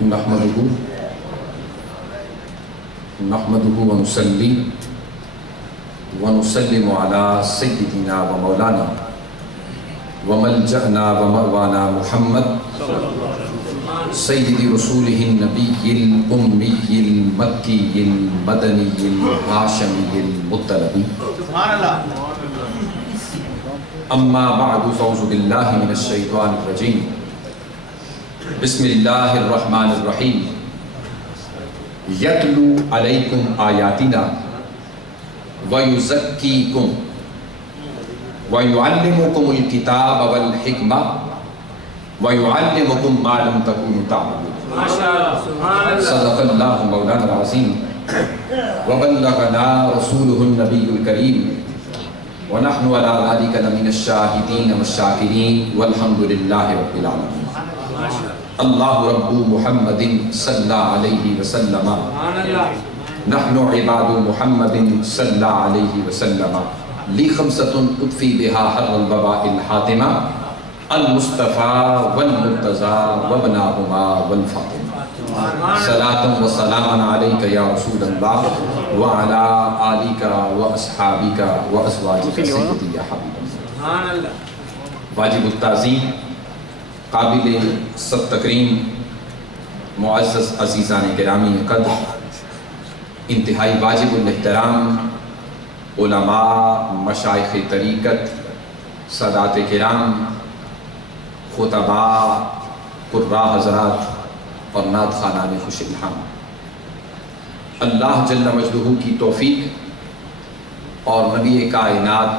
نحمدہ ونصلی ونسلم علی سیدنا و مولانا وملجأنا ومأوانا محمد سید رسولہ النبی الأمی المکی المدنی الہاشمی المطلبی اما بعد فاعوذ باللہ من الشیطان الرجیم بسم اللہ الرحمن الرحیم یتلو علیکم آیاتنا ویزکیکم ویعلمکم الکتاب والحکمہ ویعلمکم ما لم تکونوا تعلمون صدق اللہ مولانا العظیم وبلغنا رسولہ النبی الکریم ونحن علی ذلک لمن الشاہدین والشاکرین والحمد للہ رب العالمین اللہ رب محمد صلی اللہ علیہ وسلم نحن عباد محمد صلی اللہ علیہ وسلم لی خمسۃ اطفی بہا حر الوباء الحاتمہ المصطفیٰ والمرتضیٰ وابناہما والفاطمہ صلاة و سلاما علیک یا رسول اللہ وعلا آلک و اصحابک و ازواجک سیدی یا حبیب اللہ۔ واجب التعظیم، قابل سب تکریم، معزز عزیزان گرامی قدر، انتہائی واجب الاحترام علماء، مشائخ طریقت، سادات کرام، خطباء، قراء حضرات اور نعت خوانان خوش الہام، اللہ جل مجدہ کی توفیق اور نبی کائنات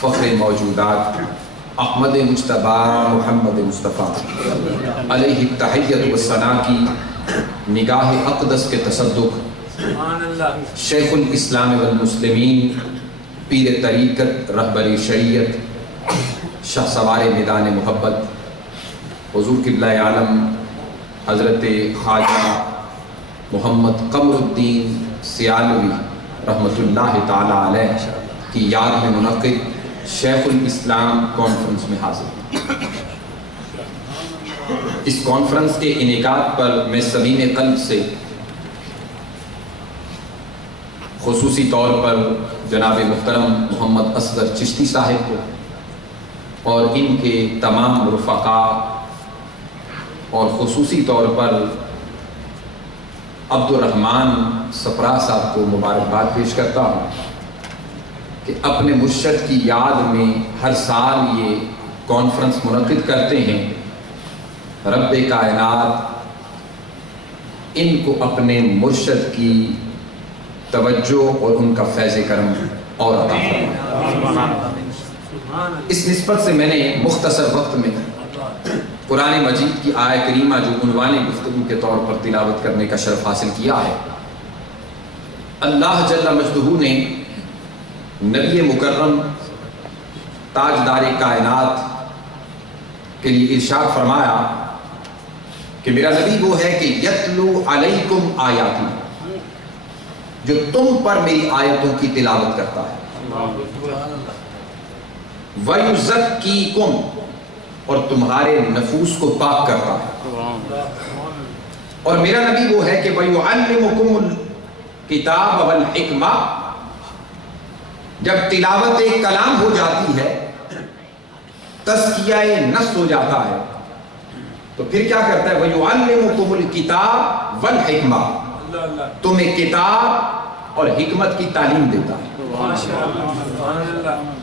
فخر موجودات احمد مجتبیٰ محمد مصطفیٰ علیہ التحیۃ والثناء کی نگاہ اقدس کے تصدق شیخ الاسلام والمسلمین، پیر طریقت، رہبر شریعت، شاہ سوار میدان محبت، حضور قبلہ عالم حضرت خواجہ محمد قمر الدین سیالوی رحمۃ اللہ تعالی علیہ کی یاد میں منعقد شیخ الاسلام کانفرنس میں حاضر۔ اس کانفرنس کے انعقاد پر میں سمیم قلب سے خصوصی طور پر جناب محترم محمد اصغر چشتی صاحب کو اور ان کے تمام رفقاء اور خصوصی طور پر عبد الرحمن سپرا صاحب کو مبارکباد پیش کرتا ہوں کہ اپنے مرشد کی یاد میں ہر سال یہ کانفرنس منعقد کرتے ہیں۔ رب کائنات ان کو اپنے مرشد کی توجہ اور ان کا فیض کرم اور عطا فرمائے۔ اس نسبت سے میں نے مختصر وقت میں قرآن مجید کی آیہ کریمہ جو عنوان گفتگو کے طور پر تلاوت کرنے کا شرف حاصل کیا ہے، اللہ جل مجدہ نے نبی مکرم تاجدار کائنات کے لیے ارشاد فرمایا کہ میرا نبی وہ ہے کہ یتلو علیکم آیاتی، جو تم پر میری آیتوں کی تلاوت کرتا ہے، وَيُزَكِّيكُمْ، اور تمہارے نفوس کو پاک کرتا ہے، اور میرا نبی وہ ہے کہ وَيُعَلِّمُكُمُ الْكِتَابَ وَالْحِكْمَةَ، جب تلاوت کلام ہو جاتی ہے، تزکیہ نفس ہو جاتا ہے، تو پھر کیا کرتا ہے؟ وَيُعَلِّمُكُمُ الْكِتَابَ وَالْحِكْمَةَ، تمہیں کتاب اور حکمت کی تعلیم دیتا ہے،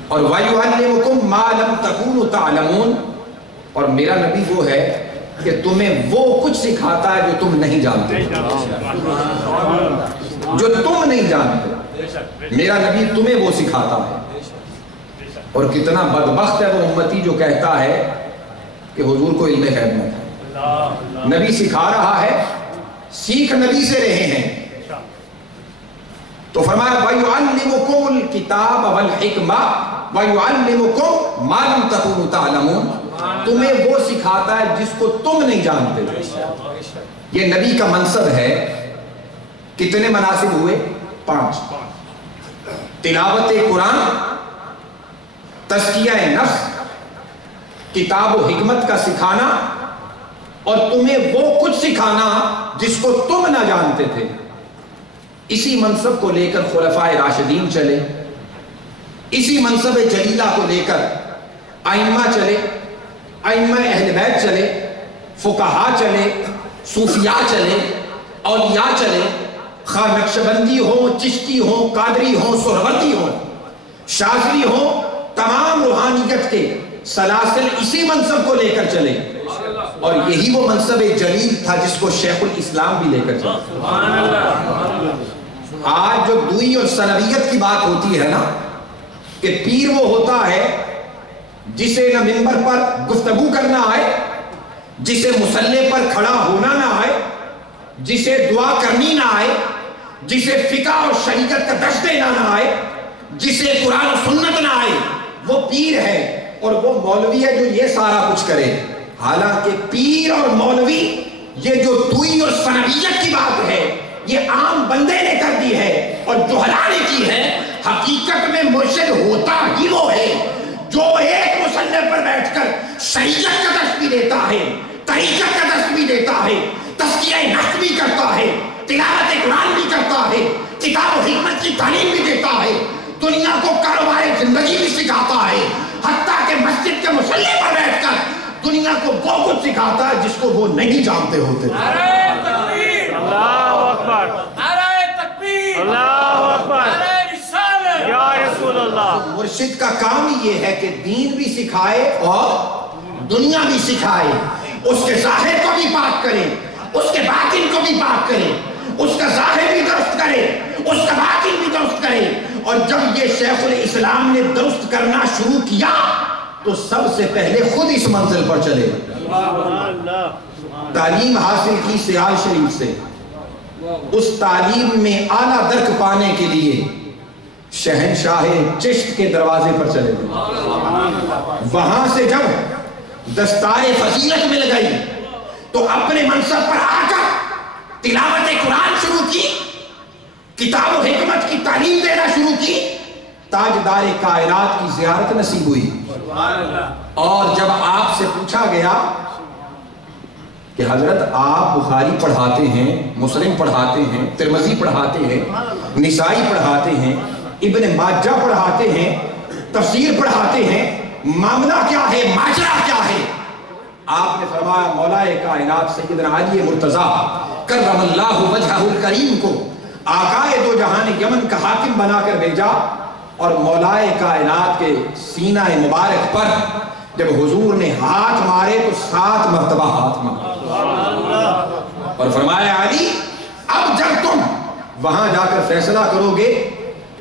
اور وَيُعَلِّمُكُمْ مَا لَمْ تَكُونُوا تَعْلَمُونَ، اور میرا نبی وہ ہے کہ تمہیں وہ کچھ سکھاتا ہے جو تم نہیں جانتے، جو تم نہیں جانتے میرا نبی تمہیں وہ سکھاتا ہے۔ اور کتنا بدبخت ہے وہ امتی جو کہتا ہے کہ حضور کو علم غیب نہ تھا، نبی سکھا رہا ہے، سیکھ نبی سے رہے ہیں۔ تو فرمایا وَيُعَلِّمُكُمُ الْكِتَابَ وَالْحِكْمَةَ وَيُعَلِّمُكُمْ مَا لَمْ تَكُونُوا تَعْلَمُونَ، تمہیں وہ سکھاتا ہے جس کو تم نہیں جانتے۔ یہ نبی کا منصب ہے۔ کتنے مناصب ہوئے؟ 5۔ تلاوت قرآن، تزکیہ نفس، کتاب و حکمت کا سکھانا، اور تمہیں وہ کچھ سکھانا جس کو تم نہ جانتے تھے۔ اسی منصب کو لے کر خلفائے راشدین چلے، اسی منصب جلیلہ کو لے کر ائمہ چلے، ائمہ اہل بیت چلے، فقہا چلے، صوفیاء چلے، اولیاء چلے، خواہ نقشبندی ہو، چشتی ہو، قادری ہو، سہروردی ہو، شاذلی ہو، تمام روحانیت کے سلاسل اسی منصب کو لے کر چلے، اور یہی وہ منصب جلیل تھا جس کو شیخ الاسلام بھی لے کر چلے۔ آج جو دوئی اور ثنویت کی بات ہوتی ہے نا کہ پیر وہ ہوتا ہے جسے نہ منبر پر گفتگو کرنا آئے، جسے مصلی پر کھڑا ہونا نہ آئے، جسے دعا کرنی نہ آئے، جسے فقہ اور شریعت کا درس دینا نہ آئے، جسے قرآن و سنت نہ آئے، وہ پیر ہے، اور وہ مولوی ہے جو یہ سارا کچھ کرے۔ حالانکہ پیر اور مولوی یہ جو دوئی اور ثنویت کی بات ہے یہ عام بندے نے کر دی ہے اور جہلا نے کی ہے۔ حقیقت میں مرشد ہوتا ہی وہ ہے جو ایک مصلی پر بیٹھ کر شریعت کا درس بھی دیتا ہے، طریقت کا درس بھی دیتا ہے، تزکیہ نفس بھی کرتا ہے، تلاوت قرآن بھی کرتا ہے، کتاب و حکمت کی تعلیم بھی دیتا ہے، دنیا کو کاروبار زندگی بھی سکھاتا ہے، حتیٰ کہ مسجد کے مصلی پر بیٹھ کر دنیا کو وہ کچھ سکھاتا ہے جس کو وہ نہیں جانتے ہوتے۔ نعرہ تکبیر، اللہ اکبر، نعرہ تکبیر، اللہ اکبر، نعرہ رسالت، یا رسول اللہ۔ مرشد کا کام یہ ہے کہ دین بھی سکھائے اور دنیا بھی سکھائے، اس کے ظاہر کو بھی پاک کرے، اس کے باطن کو بھی پاک کرے، اس کا ظاہر بھی درست کرے، اس کا باطن بھی درست کرے۔ اور جب یہ شیخ الاسلام نے درست کرنا شروع کیا تو سب سے پہلے خود اس منزل پر چلے، تعلیم حاصل کی سیال شریف سے، اس تعلیم میں اعلیٰ درک پانے کے لیے شہنشاہ چشت کے دروازے پر چلے، وہاں سے جب دستار فضیلت مل گئی تو اپنے منصب پر آ کر تلاوت قرآن شروع کی، کتاب و حکمت کی تعلیم دینا شروع کی، تاجدار کائنات کی زیارت نصیب ہوئی۔ اور جب آپ سے پوچھا گیا کہ حضرت آپ بخاری پڑھاتے ہیں، مسلم پڑھاتے ہیں، ترمذی پڑھاتے ہیں، نسائی پڑھاتے ہیں، ابن ماجہ پڑھاتے ہیں، تفسیر پڑھاتے ہیں، معاملہ کیا ہے، ماجرا کیا ہے؟ آپ نے فرمایا مولا کائنات سیدنا علی مرتضیٰ کرم اللہ وجہہ الکریم کو آقائے دو جہان یمن کا حاکم بنا کر بھیجا، اور مولا کائنات کے سینہ مبارک پر جب حضور نے ہاتھ مارے تو 7 مرتبہ ہاتھ مارے، اور فرمایا علی اب جب تم وہاں جا کر فیصلہ کرو گے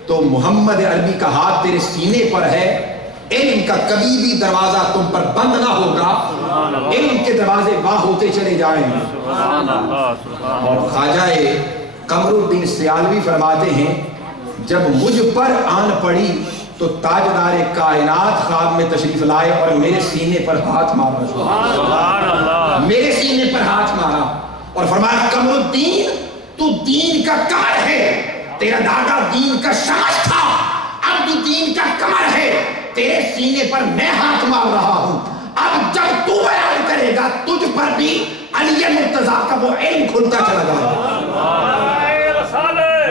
تو محمد عربی کا ہاتھ تیرے سینے پر ہے، علم کا کبھی بھی دروازہ تم پر بند نہ ہوگا، علم کے دروازے واہ ہوتے چلے جائیں گے۔ اور خواجہ قمر الدین سیالوی فرماتے ہیں جب مجھ پر آن پڑی تو تاجدار کائنات خواب میں تشریف لائے اور میرے سینے پر ہاتھ مارا، میرے سینے پر ہاتھ مارا، اور فرمایا قمر الدین تو دین کا کمر ہے، تیرا دادا دین کا شمس تھا، اب تو دین کا کمر ہے، تیرے سینے پر میں ہاتھ مار رہا ہوں، اب جب تو بیان کرے گا تجھ پر بھی علی مرتضیٰ کا وہ علم کھلتا چلا جائے۔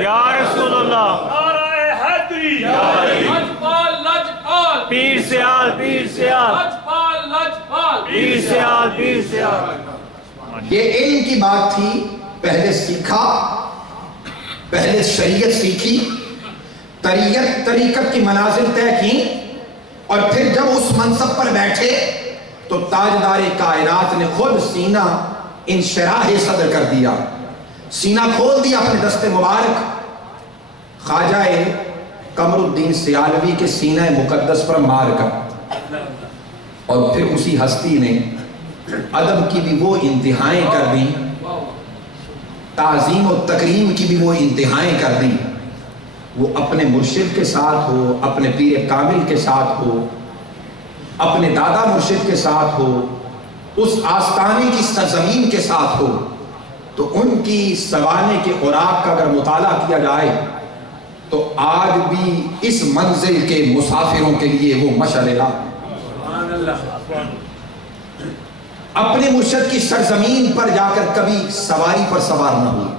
یا رسول اللہ، نعرہ حیدری، لجپال لجپال، پیر سیال پیر سیال، لجپال لجپال، پیر سیال پیر سیال۔ یہ علم کی بات تھی، پہلے سیکھا، پہلے شریعت سیکھی، طریقت کی منازل طے کی، اور پھر جب اس منصب پر بیٹھے تو تاجدار کائنات نے خود سینہ انشراح صدر کر دیا، سینہ کھول دیا اپنے دست مبارک، خواجہ قمر الدین سیالوی کے سینہ مقدس پر مار کر، اور پھر اسی ہستی نے ادب کی بھی وہ انتہائیں کر دیں، تعظیم و تکریم کی بھی وہ انتہائیں کر دیں، وہ اپنے مرشد کے ساتھ ہو، اپنے پیر کامل کے ساتھ ہو، اپنے دادا مرشد کے ساتھ ہو، اس آستانے کی سرزمین کے ساتھ ہو، تو ان کی سوانے کے خوراک کا اگر مطالعہ کیا جائے تو آج بھی اس منزل کے مسافروں کے لیے وہ مشعل راہ، اپنے مرشد کی سرزمین پر جا کر کبھی سواری پر سوار نہ ہوئی،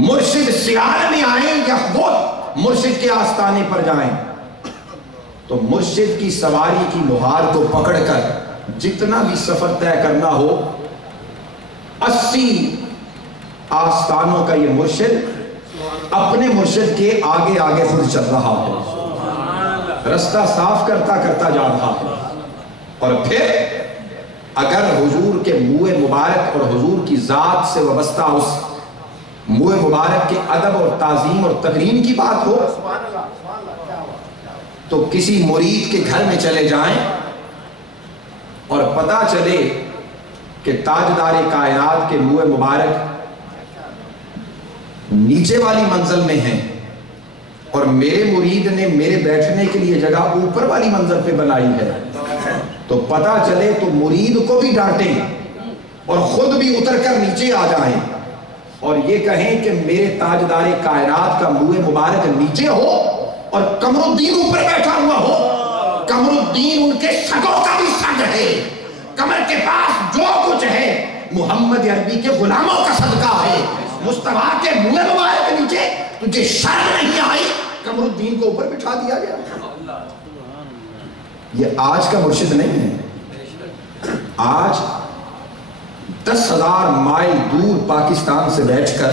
مرشد سیال میں آئیں یا وہ مرشد کے آستانے پر جائیں تو مرشد کی سواری کی لوہار کو پکڑ کر جتنا بھی سفر طے کرنا ہو 80 آستانوں کا یہ مرشد اپنے مرشد کے آگے آگے خود چل رہا ہے، رستہ صاف کرتا کرتا جا رہا ہے۔ اور پھر اگر حضور کے منہ مبارک اور حضور کی ذات سے وابستہ اس منہ مبارک کے ادب اور تعظیم اور تکریم کی بات ہو تو کسی مرید کے گھر میں چلے جائیں اور پتہ چلے کہ تاجدار کائنات کے منہ مبارک نیچے والی منزل میں ہیں اور میرے مرید نے میرے بیٹھنے کے لیے جگہ اوپر والی منزل پہ بنائی ہے، تو پتہ چلے تو مرید کو بھی ڈانٹیں اور خود بھی اتر کر نیچے آ جائیں اور یہ کہیں کہ میرے تاجدار کائنات کا منہ مبارک نیچے ہو اور قمر الدین اوپر بیٹھا ہوا ہو۔ قمر الدین ان کے سگوں کا بھی سگ ہے، قمر کے پاس جو کچھ ہے محمد عربی کے غلاموں کا صدقہ ہے۔ مصطفیٰ کے منہ مبارک نیچے تجھے شرم نہیں آئی، قمر الدین کو اوپر بٹھا دیا گیا۔ یہ آج کا مرشد نہیں ہے، آج 10,000 مائل دور پاکستان سے بیٹھ کر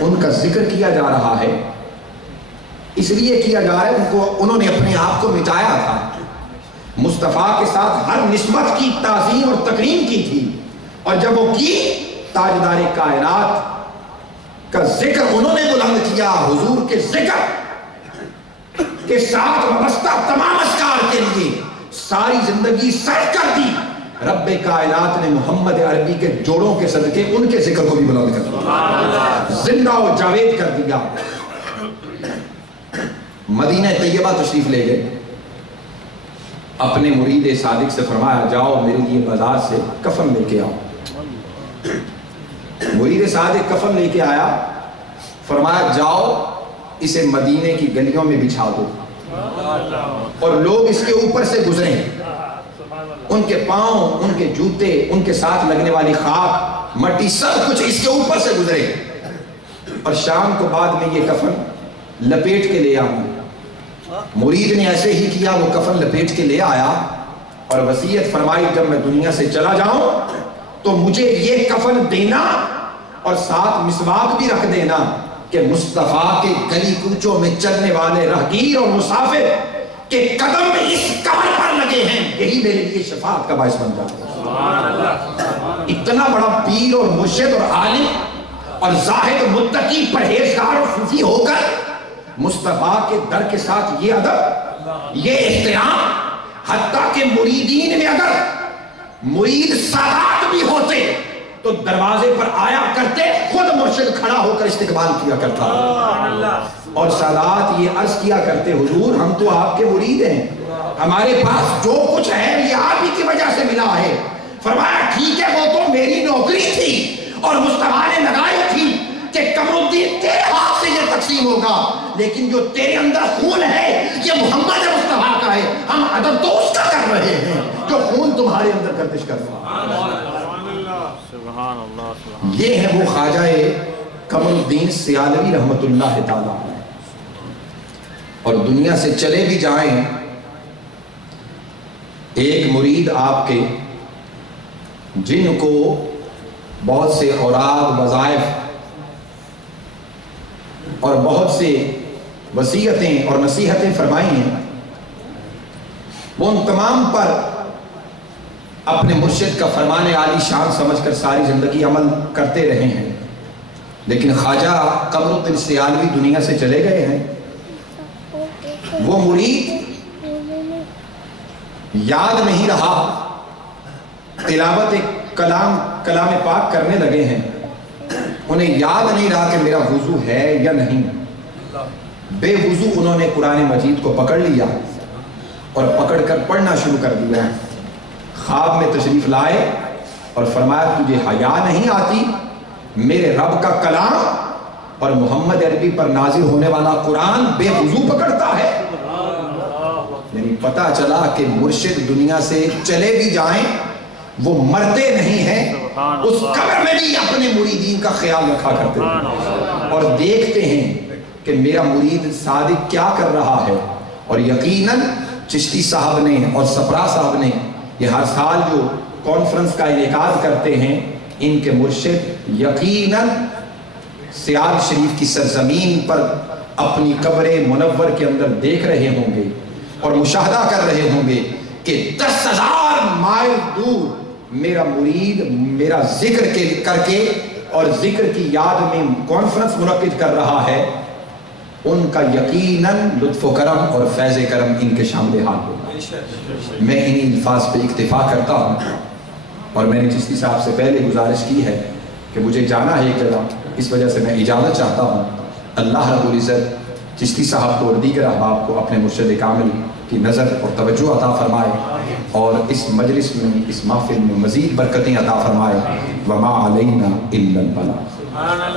ان کا ذکر کیا جا رہا ہے۔ اس لیے کیا جا رہا ہے انہوں نے اپنے آپ کو مٹایا تھا، مصطفیٰ کے ساتھ ہر نسبت کی تعظیم اور تکریم کی تھی، اور جب وہ کی تاجدار کائنات کا ذکر انہوں نے بلند کیا، حضور کے ذکر کے ساتھ وابستہ تمام اذکار کے لیے ساری زندگی صرف کر دی۔ رب کائنات نے محمد عربی کے جوڑوں کے صدقے ان کے ذکر کو بھی بلند کر دیا، زندہ و جاوید کر دیا۔ مدینہ طیبہ تشریف لے گئے، اپنے مرید صادق سے فرمایا جاؤ میرے لیے بازار سے کفن لے کے آؤ۔ مرید صادق کفن لے کے آیا، فرمایا جاؤ اسے مدینے کی گلیوں میں بچھا دو اور لوگ اس کے اوپر سے گزریں، ان کے پاؤں، ان کے جوتے، ان کے ساتھ لگنے والی خاک مٹی سب کچھ اس کے اوپر سے گزرے، اور شام کو بعد میں یہ کفن لپیٹ کے لے آؤں۔ مرید نے ایسے ہی کیا، وہ کفن لپیٹ کے لے آیا اور وصیت فرمائی جب میں دنیا سے چلا جاؤں تو مجھے یہ کفن دینا اور ساتھ مسواک بھی رکھ دینا کہ مصطفیٰ کے گلی کوچوں میں چلنے والے راہگیر اور مسافر کے قدم اس قبر پر لگے ہیں، یہی میرے لیے شفاعت کا باعث بن جاتا۔ اتنا بڑا پیر اور مرشد اور عالم اور زاہد متقی پرہیزگار اور صوفی ہو کر مصطفیٰ کے در کے ساتھ یہ ادب، یہ احترام، حتیٰ کہ مریدین میں اگر مرید سادات بھی ہوتے تو دروازے پر آیا کرتے، خود مرشد کھڑا ہو کر استقبال کیا کرتا، اور سادات یہ عرض کیا کرتے حضور ہم تو آپ کے مرید ہیں، ہمارے پاس جو کچھ ہے یہ آپ ہی کی وجہ سے ملا ہے۔ فرمایا ٹھیک ہے وہ تو میری نوکری تھی اور مصطفیٰ نے لگائی تھی کہ قمر الدین تیرے ہاتھ سے یہ تقسیم ہوگا، لیکن جو تیرے اندر خون ہے یہ محمد مصطفیٰ کا ہے، ہم ادب تو اس کا کر رہے ہیں جو خون تمہارے اندر گردش کر رہا ہے۔ یہ ہے وہ خواجہ قمر الدین سیالوی رحمت اللہ تعالیٰ، اور دنیا سے چلے بھی جائیں ایک مرید آپ کے جن کو بہت سے اوراد وظائف اور بہت سے وصیتیں اور نصیحتیں فرمائی ہیں، وہ ان تمام پر اپنے مرشد کا فرمان عالی شان سمجھ کر ساری زندگی عمل کرتے رہے ہیں، لیکن خواجہ قمر الدین سیالوی دنیا سے چلے گئے ہیں۔ وہ مرید یاد نہیں رہا، تلاوت کلام پاک کرنے لگے ہیں، انہیں یاد نہیں رہا کہ میرا وضو ہے یا نہیں، بے وضو انہوں نے قرآن مجید کو پکڑ لیا اور پکڑ کر پڑھنا شروع کر دیا۔ خواب میں تشریف لائے اور فرمایا تجھے حیا نہیں آتی، میرے رب کا کلام اور محمد عربی پر نازل ہونے والا قرآن بے وضو پکڑتا ہے؟ یعنی پتہ چلا کہ مرشد دنیا سے چلے بھی جائیں وہ مرتے نہیں ہیں، اس قبر میں بھی اپنے مریدین کا خیال رکھا کرتے ہیں اور دیکھتے ہیں کہ میرا مرید صادق کیا کر رہا ہے۔ اور یقیناً چشتی صاحب نے اور سپرا صاحب نے یہ ہر سال جو کانفرنس کا انعقاد کرتے ہیں، ان کے مرشد یقیناً سیال شریف کی سرزمین پر اپنی قبر منور کے اندر دیکھ رہے ہوں گے اور مشاہدہ کر رہے ہوں گے کہ 10,000 مائل دور میرا مرید میرا ذکر کر کے اور ذکر کی یاد میں کانفرنس منعقد کر رہا ہے، ان کا یقیناً لطف و کرم اور فیض کرم ان کے شامل حال ہوگا۔ میں انہی الفاظ پہ اکتفا کرتا ہوں اور میں نے چشتی صاحب سے پہلے گزارش کی ہے کہ مجھے جانا ہے ایک جگہ، اس وجہ سے میں اجازت چاہتا ہوں۔ اللہ رب العزت چشتی صاحب کو اور دیگر احباب کو اپنے مرشد کامل کی نظر اور توجہ عطا فرمائے اور اس مجلس میں اس محفل میں مزید برکتیں عطا فرمائے۔ وما علینا الا البلاغ۔